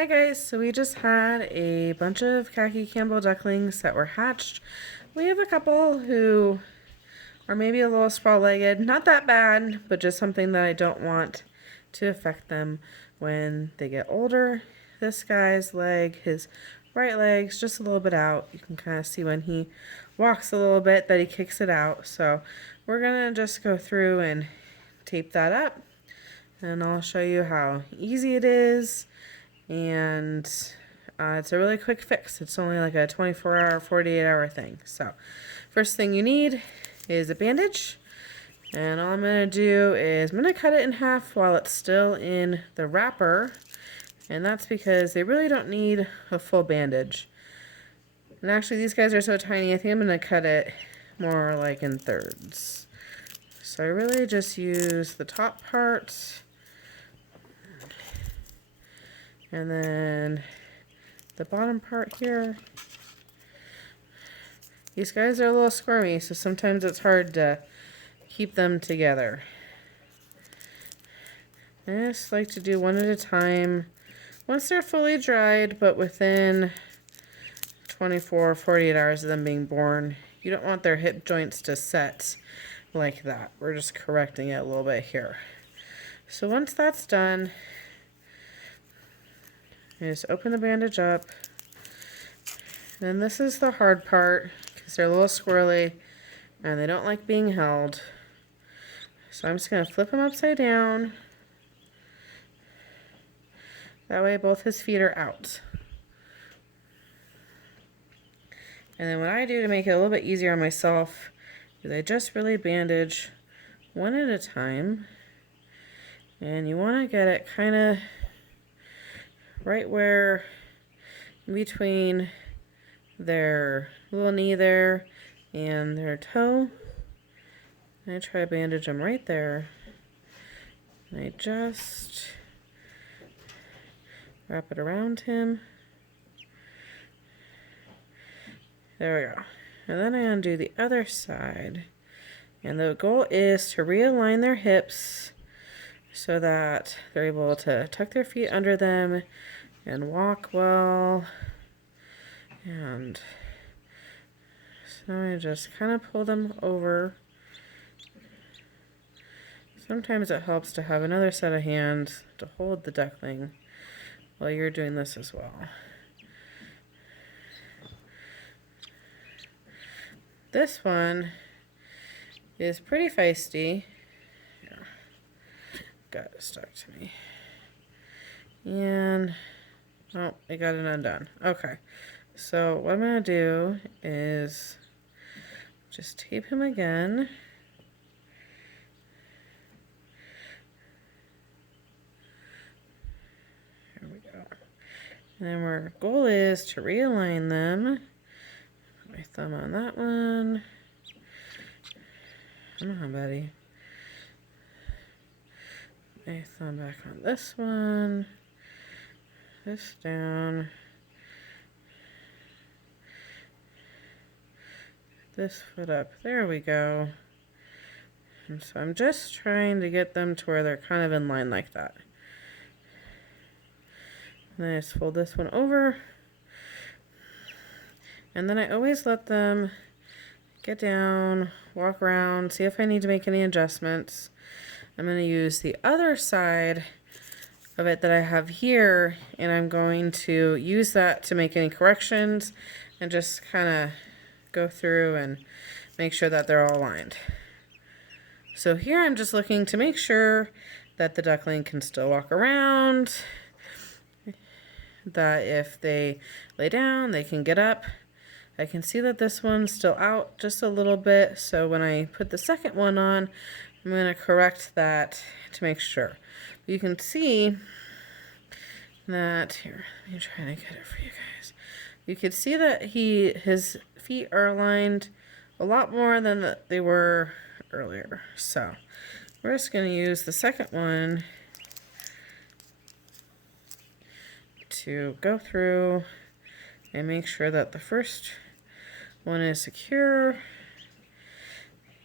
Hi guys, so we just had a bunch of khaki Campbell ducklings that were hatched. We have a couple who are maybe a little sprawl-legged, not that bad, but just something that I don't want to affect them when they get older. This guy's leg, his right leg's just a little bit out. You can kind of see when he walks a little bit that he kicks it out. So we're gonna just go through and tape that up, and I'll show you how easy it is. And it's a really quick fix. It's only like a 24-hour, 48-hour thing. So first thing you need is a bandage, and all I'm going to do is I'm going to cut it in half while it's still in the wrapper, and that's because they really don't need a full bandage. And actually these guys are so tiny, I think I'm going to cut it more like in thirds. So I really just use the top part, and then the bottom part here. These guys are a little squirmy, so sometimes it's hard to keep them together. I just like to do one at a time once they're fully dried, but within 24, 48 hours of them being born. You don't want their hip joints to set like that. We're just correcting it a little bit here. So once that's done, just open the bandage up. And this is the hard part because they're a little squirrely and they don't like being held. So I'm just going to flip him upside down. That way both his feet are out. And then what I do to make it a little bit easier on myself is I just really bandage one at a time. And you want to get it kind of right where in between their little knee there and their toe. And I try to bandage them right there. And I just wrap it around him. There we go. And then I undo the other side. And the goal is to realign their hips so that they're able to tuck their feet under them and walk well. And so I just kind of pull them over. Sometimes it helps to have another set of hands to hold the duckling while you're doing this as well. This one is pretty feisty. Got it stuck to me. And, oh, I got it undone. Okay. So what I'm going to do is just tape him again. There we go. And then our goal is to realign them. Put my thumb on that one. Come on, buddy. My thumb back on this one. This down. This foot up. There we go. And so I'm just trying to get them to where they're kind of in line like that. And then I just fold this one over. And then I always let them get down, walk around, see if I need to make any adjustments. I'm going to use the other side of it that I have here, and I'm going to use that to make any corrections and just kind of go through and make sure that they're all aligned. So here I'm just looking to make sure that the duckling can still walk around, that if they lay down, they can get up. I can see that this one's still out just a little bit, so when I put the second one on, I'm going to correct that to make sure. You can see that, here, let me try to get it for you guys. You can see that his feet are aligned a lot more than they were earlier. So we're just going to use the second one to go through and make sure that the first one is secure.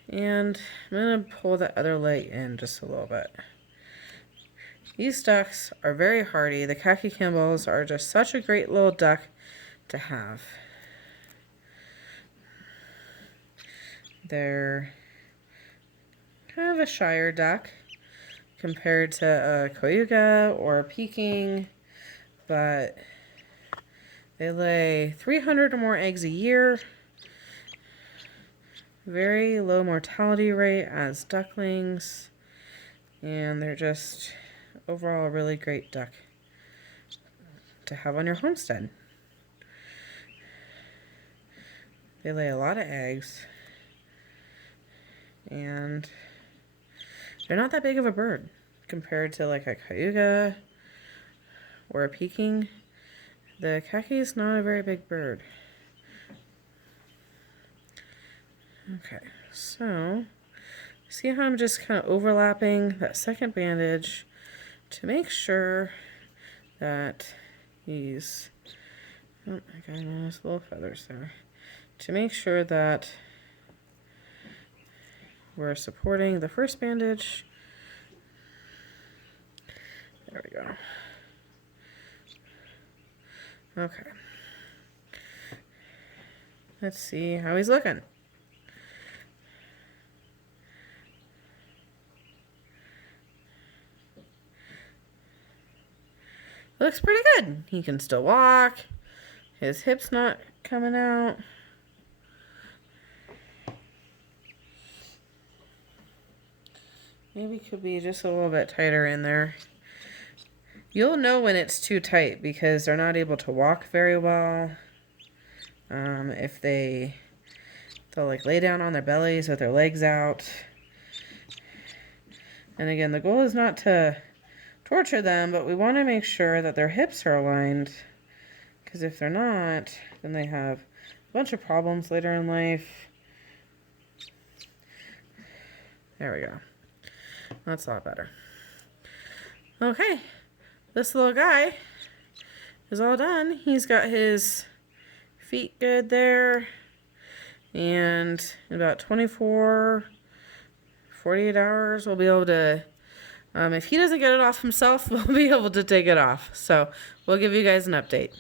And I'm going to pull the other leg in just a little bit. These ducks are very hardy. The khaki Campbells are just such a great little duck to have. They're kind of a shyer duck compared to a Cayuga or a Peking, but they lay 300 or more eggs a year. Very low mortality rate as ducklings, and they're just overall a really great duck to have on your homestead. They lay a lot of eggs, and they're not that big of a bird compared to like a Cayuga or a Peking. The khaki is not a very big bird. Okay, so see how I'm just kind of overlapping that second bandage to make sure that he's, oh, I got nice little feathers there, to make sure that we're supporting the first bandage. There we go. Okay. Let's see how he's looking. Looks pretty good. He can still walk. His hip's not coming out. Maybe could be just a little bit tighter in there. You'll know when it's too tight because they're not able to walk very well. If they'll like lay down on their bellies with their legs out. And again, the goal is not to torture them, but we want to make sure that their hips are aligned, because if they're not, then they have a bunch of problems later in life. There we go. That's a lot better. Okay, this little guy is all done. He's got his feet good there, and in about 24, 48 hours, we'll be able to, if he doesn't get it off himself, we'll be able to take it off. So we'll give you guys an update.